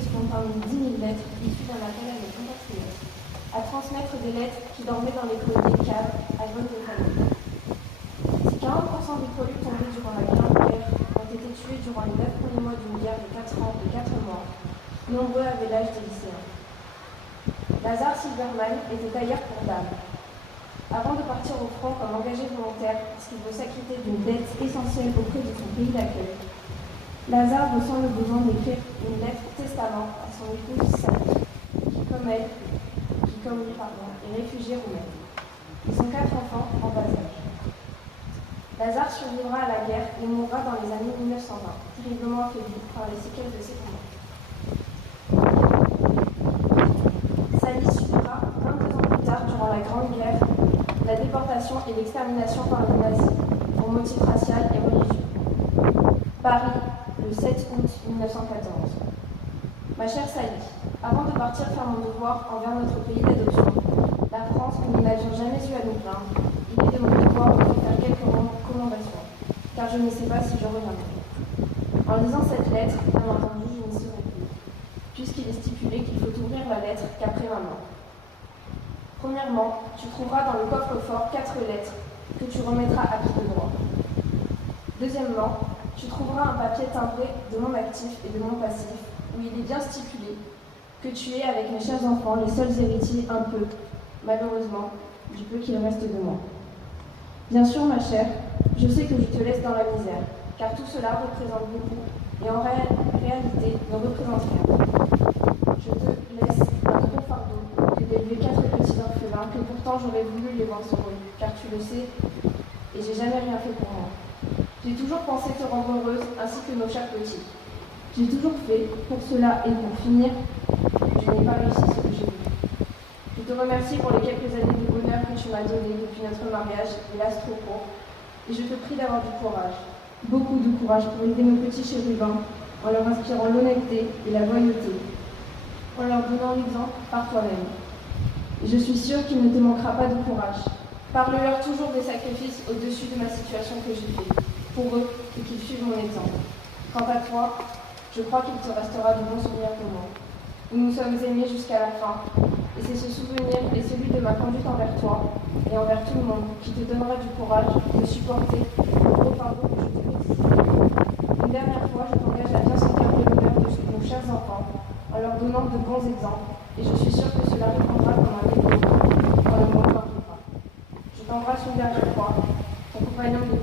souhaité parmi 10 000 lettres issues d'un appel à nos compatriotes, à transmettre des lettres qui dormaient dans les colonies de caves à bonne de famille. Si 40% des pollus tombés durant la Grande Guerre ont été tués durant les 9 premiers mois d'une guerre de 4 ans et 4 mois, nombreux avaient l'âge des lycéens. Lazare Silberman était tailleur pour dames. Avant de partir au front comme engagé volontaire, parce qu'il veut s'acquitter d'une dette essentielle auprès de son pays d'accueil, Lazare ressent le besoin d'écrire une lettre testament à son épouse Sally, qui comme lui, est réfugiée roumaine. Ils ont 4 enfants en bas âge. Lazare survivra à la guerre et mourra dans les années 1920, terriblement affaibli par les séquelles de ses combats. Sally subira 22 ans plus tard, durant la Grande Guerre, la déportation et l'extermination par les nazis pour motifs racial et religieux. Paris, le 7 août 1914. Ma chère Sally, avant de partir faire mon devoir envers notre pays d'adoption, la France, que nous n'avions jamais eu à nous plaindre, il est de mon devoir de vous faire quelques recommandations, car je ne sais pas si je reviendrai. En lisant cette lettre, bien entendu, je n'y serai plus, puisqu'il est stipulé qu'il faut ouvrir la lettre qu'après ma mort. Premièrement, tu trouveras dans le coffre-fort 4 lettres que tu remettras à qui de droit. Deuxièmement, tu trouveras un papier timbré de mon actif et de mon passif, où il est bien stipulé que tu es, avec mes chers enfants, les seuls héritiers un peu, malheureusement, du peu qu'il reste de moi. Bien sûr, ma chère, je sais que je te laisse dans la misère, car tout cela représente beaucoup, et en réalité ne représente rien. Je te laisse un gros fardeau que d'élever 4 petits orphelins, que pourtant j'aurais voulu les voir heureux, car tu le sais, et j'ai jamais rien fait pour moi. J'ai toujours pensé te rendre heureuse, ainsi que nos chers petits. J'ai toujours fait pour cela, et pour finir, je n'ai pas réussi ce que j'ai voulu. Je te remercie pour les quelques années de bonheur que tu m'as données depuis notre mariage, hélas trop court, et je te prie d'avoir du courage, beaucoup de courage pour aider nos petits chérubins, en leur inspirant l'honnêteté et la loyauté, en leur donnant l'exemple par toi-même. Et je suis sûre qu'il ne te manquera pas de courage. Parle-leur toujours des sacrifices au-dessus de ma situation que j'ai fait, pour eux, et qu'ils suivent mon exemple. Quant à toi, je crois qu'il te restera de bons souvenirs pour moi. Nous nous sommes aimés jusqu'à la fin, et c'est ce souvenir et celui de ma conduite envers toi, et envers tout le monde, qui te donnera du courage de supporter le gros fardeau que je te laisse. Une dernière fois, je t'engage à bien sentir l'honneur de nos chers enfants, en leur donnant de bons exemples, et je suis sûre que cela répondra comme un écho quand le monde partira. Je t'embrasse une dernière fois, ton compagnon de